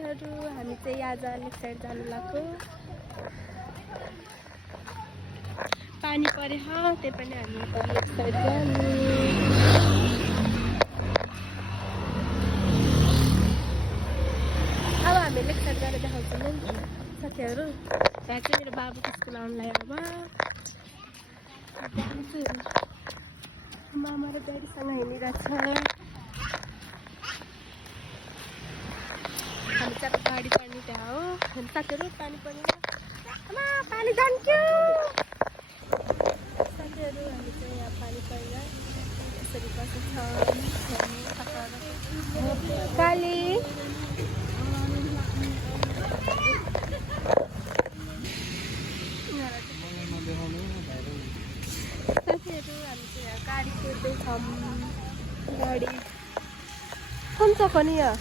साथीहरु हामी चाहिँ आज लेक साइड जानु लाग्यो। पानी परे त्यही पनि हामी लेक साइड जानु। अब हामी लेक साइड गएर देखाउँछौँ नि साथीहरु। यहाँ चाहिँ मेरो बाबुको स्कुल आउनलाई अब मामा र ड्याडीसँग हिँडिरहेछ। हामी चाहिँ गाडी पर्ने त्यहाँ हो। साथीहरु पानी पर्ने पानी जान्थ्यो। साथीहरु हामी चाहिँ यहाँ पानी परेर यसरी बसेको छ। काली साथीहरु हामी चाहिँ यहाँ गाडी कुर्दैछौँ। गाडी कुन छ नि यहाँ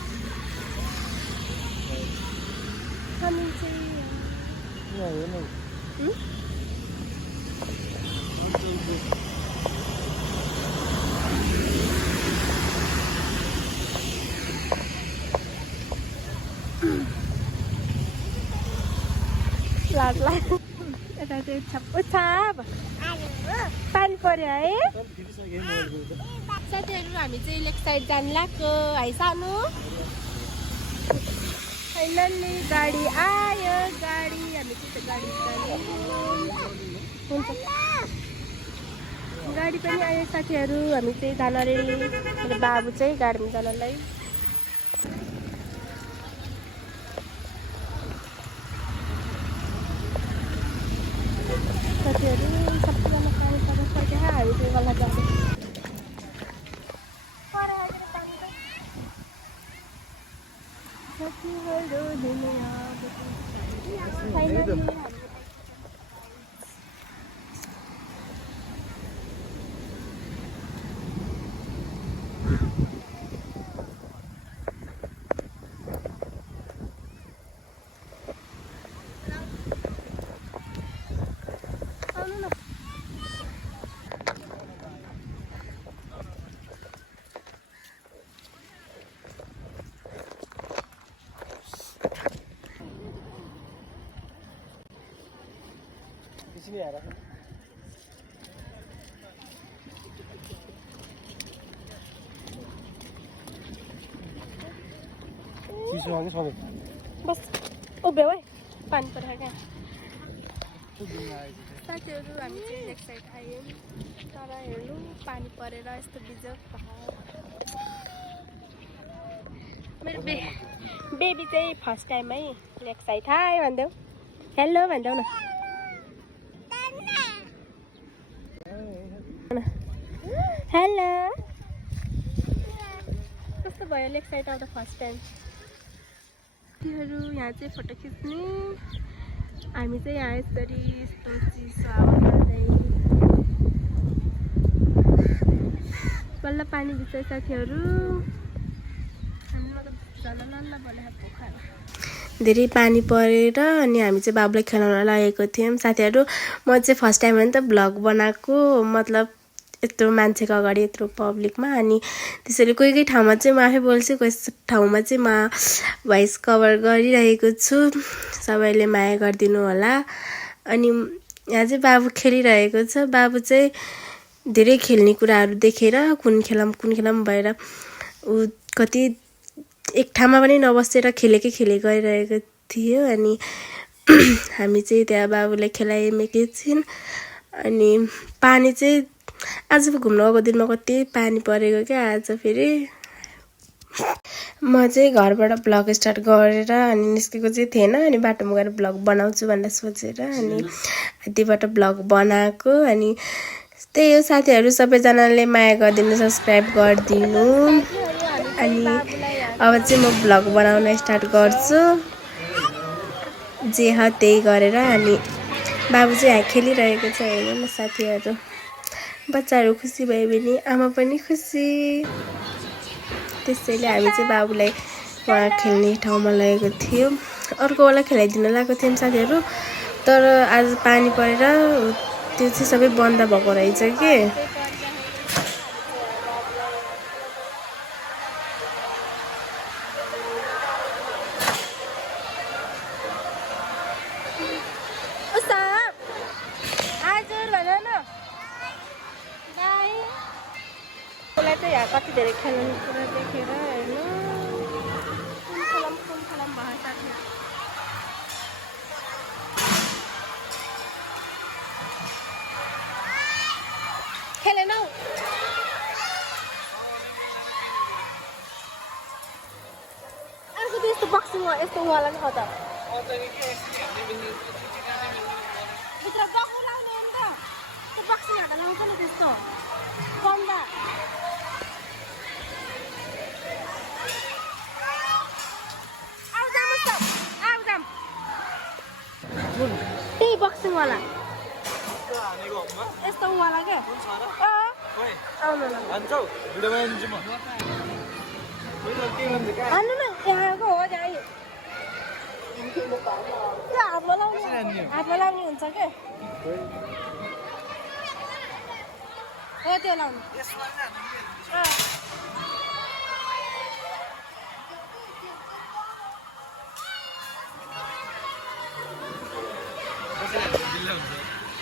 हामी चाहिँ लाग्ला यता चाहिँ छप्पो छाप पानी पर्यो है। साथीहरु हामी चाहिँ लेक साइड जानु लाग्यो है सानो। फाइनल्ली गाडी आयो। गाडी हामी चाहिँ गाडी हुन्छ गाडी पनि आयो। साथीहरु हामी चाहिँ जान रेडी। मेरो बाबु चाहिँ गाडीमा जानलाई साथीहरु सबैजना पानी पर्न सक्यो। हामी चाहिँ गल्ला जान्छौँ। साथीहरु दुनिया फाइनल्ली नहीं आ रहा शीशे आगे छोड़ बस उभे भए पानी परेको क्या। साथीहरु हामी चाहिँ लेक साइड आयौँ। तर हेर्नु पानी परेर यस्तो बिजोग मेरो बेबी चाहिँ फर्स्ट टाइम है लेक साइड हाय भन्देऊ। हेलो भन्देऊ न। हेलो कस्तो भयो लेक साइड आउँदा फर्स्ट टाइम। साथीहरु यहाँ चाहिँ फोटो खिच्ने हामी चाहिँ यहाँ यसरी यस्तो चिसो हावामा बल्ल पानी भित्र साथीहरु धेरै पानी परेर अनि हामी चाहिँ बाबुलाई खेलाउन लागेको थियौँ। साथीहरु म चाहिँ फर्स्ट टाइम हो नि त भ्लग बनाएको मतलब यत्रो मान्छेको अगाडि यत्रो पब्लिकमा। अनि त्यसैले कोही कोही ठाउँमा चाहिँ म आफै बोल्छु कोही ठाउँमा चाहिँ म भोइस कभर गरिरहेको छु। सबैले माया गरिदिनु होला। अनि यहाँ चाहिँ बाबु खेलिरहेको छ। बाबु चाहिँ धेरै खेल्ने कुराहरू देखेर कुन खेलम भएर उ कति एक ठाउँमा पनि नबसेर खेलेकै गरिरहेको थियो। अनि हामी चाहिँ त्यहाँ बाबुलाई खेलायौँ एकैछिन। अनि पानी चाहिँ आज घुम्न गएको दिनमा कति पानी परेको क्या। आज फेरि म चाहिँ घरबाट ब्लग स्टार्ट गरेर अनि निस्केको चाहिँ थिएन। अनि बाटोमा गएर ब्लग बनाउँछु भनेर सोचेर अनि त्यहीबाट ब्लग बनाएको। अनि त्यही हो साथीहरु सबैजनाले माया गरिदिनु सब्स्क्राइब गरिदिनु। अनि अब चाहिँ म ब्लग बनाउन स्टार्ट गर्छु जे ह त्यही गरेर। अनि बाबु चाहिँ यहाँ खेलिरहेको छ हेर्नु न साथीहरु। बच्चाहरु खुसी भयो भने आमा पनि खुसी। त्यसैले हामी चाहिँ बाबुलाई वहाँ खेल्ने ठाउँमा लगेको थियौँ। अर्को बेला खेलाइदिन लागेको थियौँ साथीहरु। तर आज पानी परेर त्यो चाहिँ सबै बन्द भएको रहेछ के। धेरै खेल्ने कुरा देखेर होइन कुन फलाम भयो साथीहरू खेलेन हौ आज त यस्तो बक्सिङ यस्तो वाला छ त भित्र गफ लाउने हो नि त त्यो बक्सिङ हात लाउँछ नि त्यस्तो कम्बा त्यही बक्सिङ वाला यस्तो वाला क्या आउनु न हान्नु न यहाँको हो त्यहाँ त्यो हातमा लाउने हुन्छ क्या हो त्यो लाउनु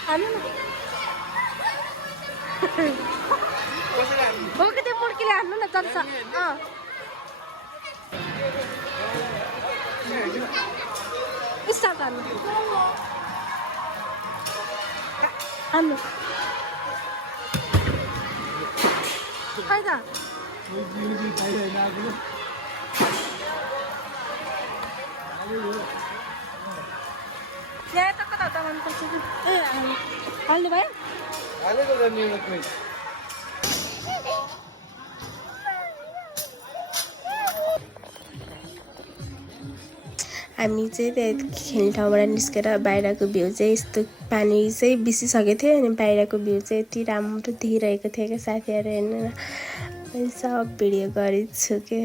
हान्नु न हो कि त्यो मुर्कीले हान्नु न चल्छ स्टार्ट हान्नु हान्नु खै त यहाँ त कता उता गर्नुपर्छ कि ए हाल्नु भयो हामी चाहिँ त्यहाँ खेल्ने ठाउँबाट निस्केर बाहिरको भ्यू चाहिँ यस्तो पानी चाहिँ बिसिसकेको थियो अनि बाहिरको भ्यू चाहिँ यति राम्रो देखिरहेको थियो क्या साथीहरू हेर्नु अनि सब भिडियो गरेछु के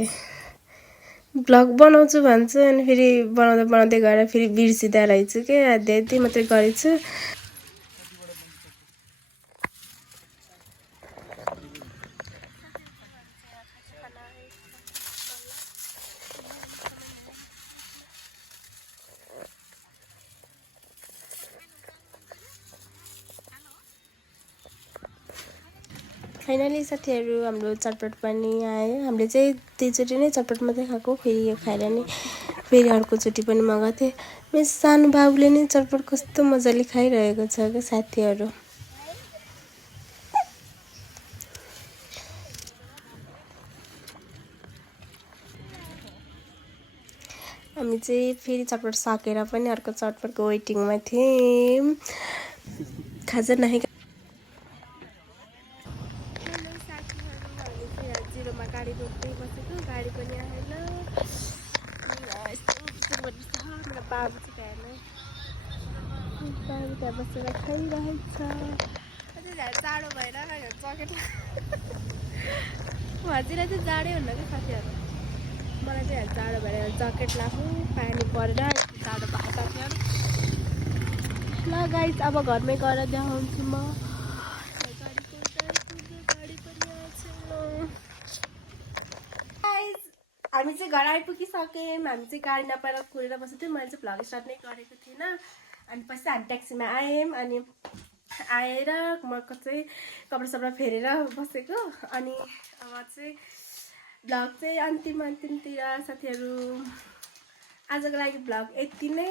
भ्लग बनाउँछु भन्छु अनि फेरि बनाउँदै बनाउँदै गएर फेरि बिर्सिँदा रहेछु क्या यति मात्रै गरेछु फाइनली साथीहरू हाम्रो चटपट पनि आयो हामीले चाहिँ त्यहीचोटि नै चटपट मात्रै खाएको फेरि यो खाएर नि फेरि अर्कोचोटि पनि मगाएको थिएँ मेरो सानो बाबुले नि चटपट कस्तो मजाले खाइरहेको छ क्या साथीहरू हामी चाहिँ फेरि चटपट सकेर पनि अर्को चटपटको वेटिङमा थियौँ खाजा नखाइ जिरोमा गाडी रोक्दै बसेको गाडी पनि आएन मेरो बाबु चाहिँ बाबु त्यहाँ बसेर खाइरहेछ अझै जाडो भएर जकेट हजुरलाई चाहिँ जाडै हुन्न क्या साथीहरू मलाई चाहिँ जाडो भएर ज्याकेट लगाएको पानी परेर जाडो भएको साथीहरू ल गाइस अब घरमै गएर देखाउँछु म हामी चाहिँ घर आइपुगिसक्यौँ हामी चाहिँ गाडी नपाएर कुरेर बसेको थियौँ मैले चाहिँ भ्लग स्टार्ट नै गरेको थिइनँ अनि पछि हामी ट्याक्सीमा आयौँ अनि आएर म चाहिँ कपडा सपडा फेरेर बसेको अनि अब चाहिँ भ्लग चाहिँ अन्तिमतिर साथीहरू आजको लागि भ्लग यति नै